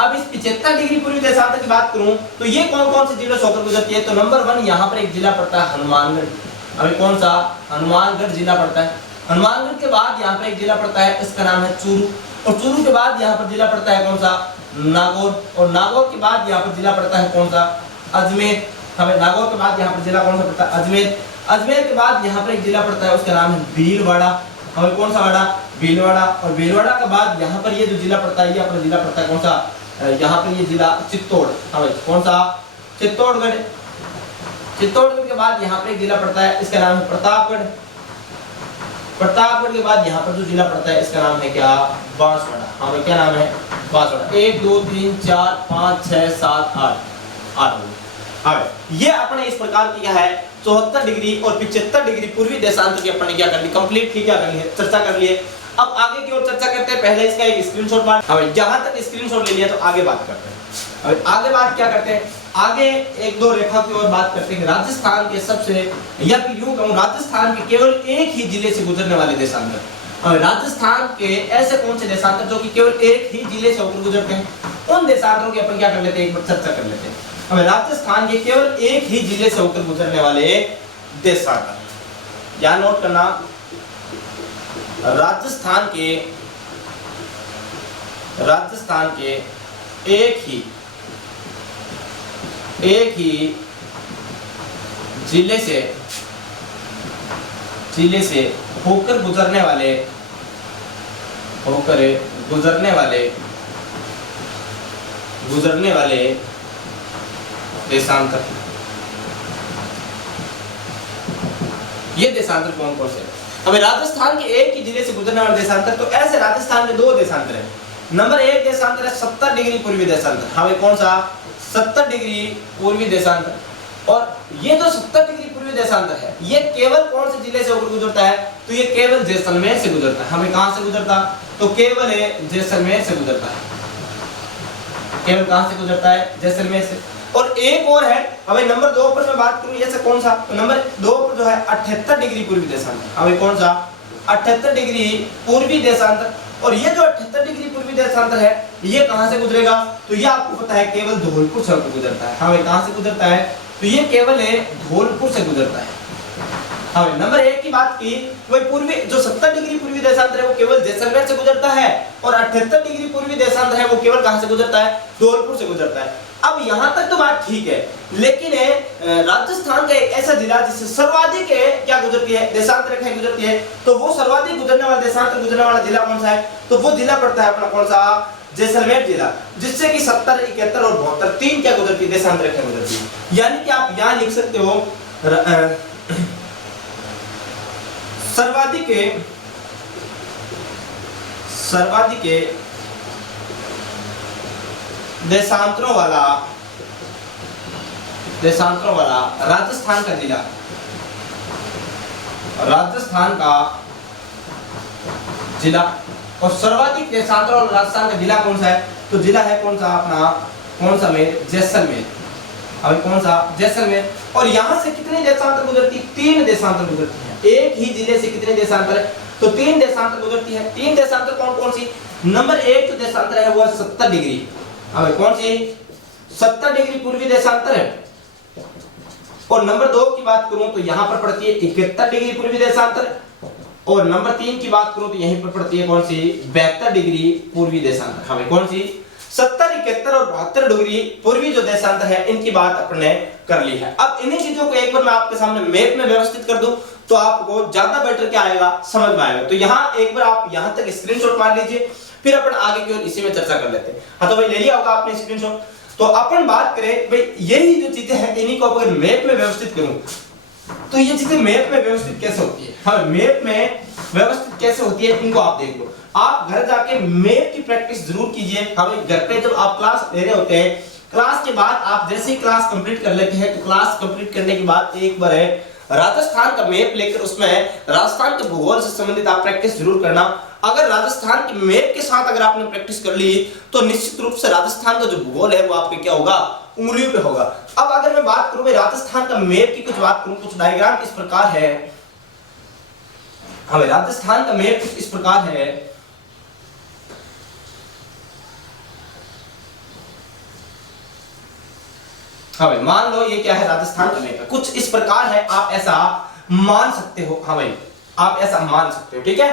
अब इस 75 डिग्री पूर्वी देशांतर की बात करूं तो ये कौन कौन से जिलों से होकर गुजरती है। तो नंबर 1 यहाँ पर एक जिला पड़ता है हनुमानगढ़। अभी कौन सा, हनुमानगढ़ जिला पड़ता है। हनुमानगढ़ के बाद यहाँ पर एक जिला पड़ता है, इसका नाम है चूरू। और चूरू के बाद यहाँ पर जिला पड़ता है कौन सा, नागौर। और नागौर के बाद यहाँ पर जिला पड़ता है कौन सा, अजमेर। हमें नागौर के बाद यहाँ पर जिला कौन सा पड़ता है, अजमेर। अजमेर के बाद यहाँ पर एक जिला पड़ता है, उसका नाम है भीलवाड़ा। हमें कौन सा वाड़ा, भीलवाड़ा। और भीलवाड़ा के बाद यहाँ पर ये जो जिला पड़ता है, ये अपना जिला पड़ता है कौन सा, यहाँ पर ये जिला चित्तौड़। हमें कौन सा, चित्तौड़गढ़। चित्तौड़गढ़ के बाद यहाँ पर एक जिला पड़ता है, इसका नाम है प्रतापगढ़। प्रतापगढ़ के बाद यहाँ पर जो जिला पड़ता है इसका नाम है क्या, बांसवाड़ा। हाँ भाई क्या नाम है, बांसवाड़ा। 1 2 3 4 5 6 7 8 ये अपने इस प्रकार की क्या है 74 डिग्री और 75 डिग्री पूर्वी देशांतर की अपने क्या कर ली, कंप्लीट की क्या कर ली है, चर्चा कर ली है। अब आगे की ओर चर्चा करते हैं, पहले इसका एक स्क्रीनशॉट मार। अब जहां तक स्क्रीनशॉट ले लिया तो आगे बात करते हैं। अब आगे बात क्या करते हैं, आगे एक दो रेखा की ओर बात करते हैं। राजस्थान के सबसे, या फिर यूं कहूं राजस्थान के केवल एक ही जिले से गुजरने वाले देशांतर। और राजस्थान के ऐसे कौन से देशांतर जो कि केवल एक ही जिले से होकर गुजरते हैं, उन देशांतरों की अपन क्या कर लेते हैं, एक बार चर्चा कर लेते हैं। अब राजस्थान के केवल एक ही जिले से होकर गुजरने वाले देशांतर, या नोट करना, राजस्थान के एक ही जिले से होकर गुजरने वाले देशांतर। ये देशांतर कौन कौन से? हमें राजस्थान के एक ही जिले से गुजरने वाले देशांतर, तो ऐसे राजस्थान में दो देशांतर है। नंबर 1 देशांतर है 70 डिग्री पूर्वी देशांतर। हमें कौन सा, 70 डिग्री पूर्वी देशांतर। और ये जो 70 डिग्री पूर्वी देशांतर है, ये केवल कौन से जिले से होकर गुजरता है, तो ये केवल जैसलमेर से गुजरता है। हमें कहां से गुजरता, तो केवल जैसलमेर से गुजरता है। केवल कहां से गुजरता है, जैसलमेर से। और एक और है, हमें नंबर 2 पर मैं बात करूं, ये कौन सा, तो नंबर 2 पर जो है 78 डिग्री पूर्वी देशांतर। हमें कौन सा, 78 डिग्री पूर्वी देशांतर। और ये जो 78 डिग्री पूर्वी देशांतर है, ये कहां से गुजरेगा, तो ये आपको पता है केवल धौलपुर से गुजरता है। हमें कहां से गुजरता है, तो ये केवल धौलपुर से गुजरता है। हमें नंबर 1 की बात की, वही पूर्वी जो 70 डिग्री पूर्वी देशांतर है वो केवल जैसलमेर से गुजरता है, और 78 डिग्री पूर्वी देशांतर है वो केवल कहां से गुजरता है, धौलपुर से गुजरता है। अब यहां तक तो बात ठीक है, लेकिन राजस्थान का एक ऐसा जिला जिससे सर्वाधिक क्या गुजरती है, देशांतर रेखाएं गुजरती है, तो वो सर्वाधिक गुजरने वाला देशांतर गुजरने वाला जिला कौन सा है, तो वो जिला पड़ता है अपना कौन सा, जैसलमेर जिला, जिससे कि 70, 71 और 72 तीन क्या गुजरती है, देशांतर रेखाएं गुजरती है। यानी कि आप यहां लिख सकते हो सर्वाधिक देशांतरों वाला राजस्थान का जिला, और सर्वाधिक देशांतरों वाला राजस्थान का जिला कौन सा है, तो जिला है कौन सा अपना, कौन सा में, जैसलमेर। अभी कौन सा, जैसलमेर। और यहां से कितने देशांतर गुजरती, 3 देशांतर गुजरती है। एक ही जिले से कितने देशांतर है, तो 3 देशांतर गुजरती है। 3 देशांतर कौन कौन सी, नंबर 1 जो देशांतर है वो है 70 डिग्री। अब कौन सी, 70 डिग्री पूर्वी देशांतर है। और नंबर 2 की बात करूं तो यहां पर पड़ती है 71 डिग्री पूर्वी देशांतर। और नंबर 3 की बात करूं तो यहीं पर पड़ती है कौन सी, 72 डिग्री पूर्वी देशांतर। हमें कौन सी, 70, 71 और 72 डिग्री पूर्वी जो देशांतर है, इनकी बात अपने कर ली है। अब इन्हीं चीजों को एक बार मैं आपके सामने मैप में व्यवस्थित कर दूं तो आपको ज्यादा बेटर क्या आएगा, समझ में आएगा। तो यहाँ एक बार आप यहाँ तक स्क्रीनशॉट मार लीजिए, फिर अपन आगे की ओर इसी में चर्चा कर लेते हैं। हाँ तो भाई ले लिया होगा आपने स्क्रीनशॉट। तो अपन बात करें भाई यही जो चीजें हैं, इन्हीं को अगर मैप में व्यवस्थित करूं तो ये चीजें मैप में व्यवस्थित कैसे होती है, हाँ मैप में व्यवस्थित कैसे होती है, इनको आप देख लो। आप घर जाके मैप की प्रैक्टिस जरूर कीजिए। हमें घर पे जब आप क्लास ले रहे होते हैं, क्लास के बाद आप जैसे ही क्लास कंप्लीट कर लेते हैं, तो क्लास कंप्लीट करने के बाद एक बार है राजस्थान का मैप लेकर उसमें राजस्थान के भूगोल से संबंधित आप प्रैक्टिस जरूर करना। अगर राजस्थान के मैप के साथ अगर आपने प्रैक्टिस कर ली तो निश्चित रूप से राजस्थान का जो भूगोल है वो आपके क्या होगा, उंगलियों पे होगा। अब अगर मैं बात करूं राजस्थान का मैप की, कुछ बात करूं, कुछ डायग्राम इस प्रकार है। हमें राजस्थान का मैप कुछ इस प्रकार है। हमें मान लो ये क्या है, राजस्थान का मैप है, कुछ इस प्रकार है, आप ऐसा मान सकते हो। हाँ भाई आप ऐसा मान सकते हो, ठीक है।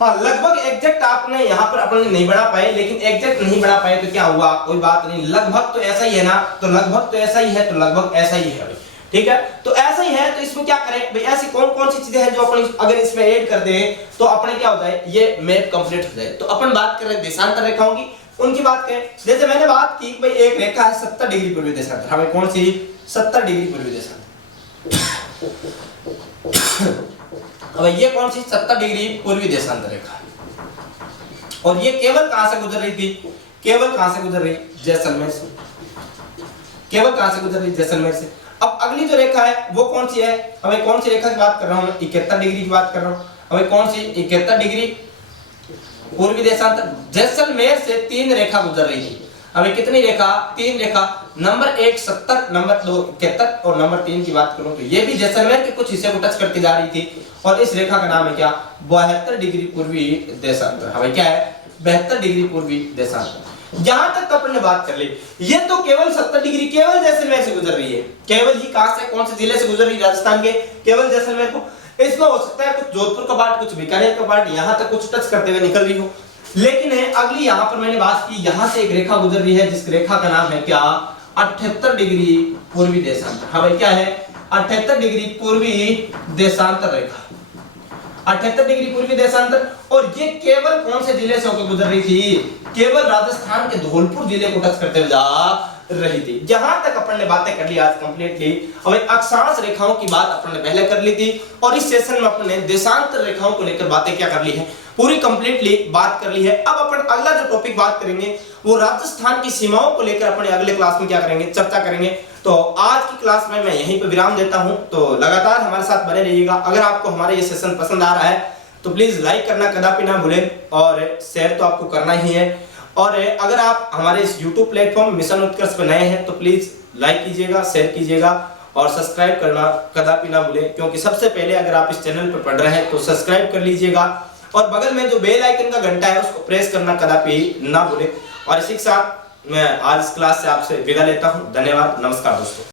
हाँ लगभग एग्जैक्ट आपने यहाँ पर अपने नहीं बना पाए, लेकिन एग्जैक्ट नहीं बना पाए तो क्या हुआ, कोई बात नहीं, लगभग तो ऐसा ही है ना, तो लगभग तो ऐसा ही है, तो लगभग ऐसा ही है भाई, ठीक है। तो ऐसा ही है, तो इसमें क्या करें भाई, ऐसी कौन कौन सी चीजें हैं जो अपन अगर इसमें ऐड कर दें तो अपने क्या हो जाए, ये मैप कंप्लीट हो जाए। तो अपन बात कर रहे हैं देशांतर रेखाओं की, उनकी बात करें। जैसे मैंने बात की भाई एक रेखा है 70 डिग्री पूर्वी देशांतर, हमें कौन सी, 70 डिग्री पूर्वी देशांतर। अब ये कौन सी 70 डिग्री पूर्वी देशांतर रेखा है, और ये केवल कहां से गुजर रही थी, केवल कहां से गुजर रही, जैसलमेर से, केवल कहां से गुजर रही, जैसलमेर से। अब अगली जो रेखा है वो कौन सी है, अब कौन सी रेखा की बात कर रहा हूं मैं, 71 डिग्री की बात कर रहा हूं। अब कौन सी 71 डिग्री पूर्वी देशांतर, जैसलमेर से 3 रेखा गुजर रही थी। अब कितनी रेखा, 3 रेखा, नंबर 1 70, नंबर 2 71 और नंबर 3 की बात करूं तो ये भी जैसलमेर के कुछ हिस्से को टच करती जा रही थी, और इस रेखा का नाम है क्या, 72 डिग्री पूर्वी देशांतर। हमें क्या है, 72 डिग्री पूर्वी देशांतर। यहां तक अपन ने बात कर ली, ये तो केवल 70 डिग्री केवल जैसलमेर से गुजर रही है, केवल ही कहां से, कौन से जिले से गुजर रही है, राजस्थान के केवल जैसलमेर को। इसमें हो सकता है कुछ जोधपुर का पार्ट, कुछ बीकानेर का पार्ट यहां तक कुछ टच करते हुए निकल रही हो, लेकिन है अगली यहां पर मैंने बात की, यहां से एक रेखा गुजर रही है जिस रेखा का नाम है क्या, 78 डिग्री पूर्वी देशांतर। हाँ क्या है, 78 डिग्री पूर्वी देशांतर रेखा, 78 डिग्री पूर्वी देशांतर। और ये केवल कौन से जिले से होकर गुजर रही थी, केवल राजस्थान के धौलपुर जिले को टच करते हुए जा रही थी। यहां तक अपन ने बातें कर ली आज कंप्लीटली। अब अक्षांश रेखाओं की बात अपन ने पहले कर ली थी, और इस सेशन में अपन ने देशांतर रेखाओं को लेकर बातें क्या कर ली है, पूरी कंप्लीटली बात कर ली है। अब अपन अगला जो टॉपिक बात करेंगे वो राजस्थान की सीमाओं को लेकर अपने अगले क्लास में क्या करेंगे, चर्चा करेंगे। तो आज की क्लास में मैं यहीं पर विराम देता हूं, तो लगातार हमारे साथ बने रहिएगा। अगर आपको हमारा ये सेशन पसंद आ रहा है तो प्लीज लाइक करना कदापि ना भूलें, और शेयर तो आपको करना ही है। और अगर आप हमारे इस YouTube प्लेटफॉर्म मिशन उत्कर्ष पर नए हैं तो प्लीज लाइक कीजिएगा, शेयर कीजिएगा और सब्सक्राइब करना कदापि ना भूलें, क्योंकि सबसे पहले अगर आप इस चैनल पर पढ़ रहे हैं तो सब्सक्राइब कर लीजिएगा, और बगल में जो बेल आइकन का घंटा है उसको प्रेस करना कदापि ना भूलें। और इसी के साथ मैं आज इस क्लास से आपसे विदा लेता हूं। धन्यवाद, नमस्कार दोस्तों।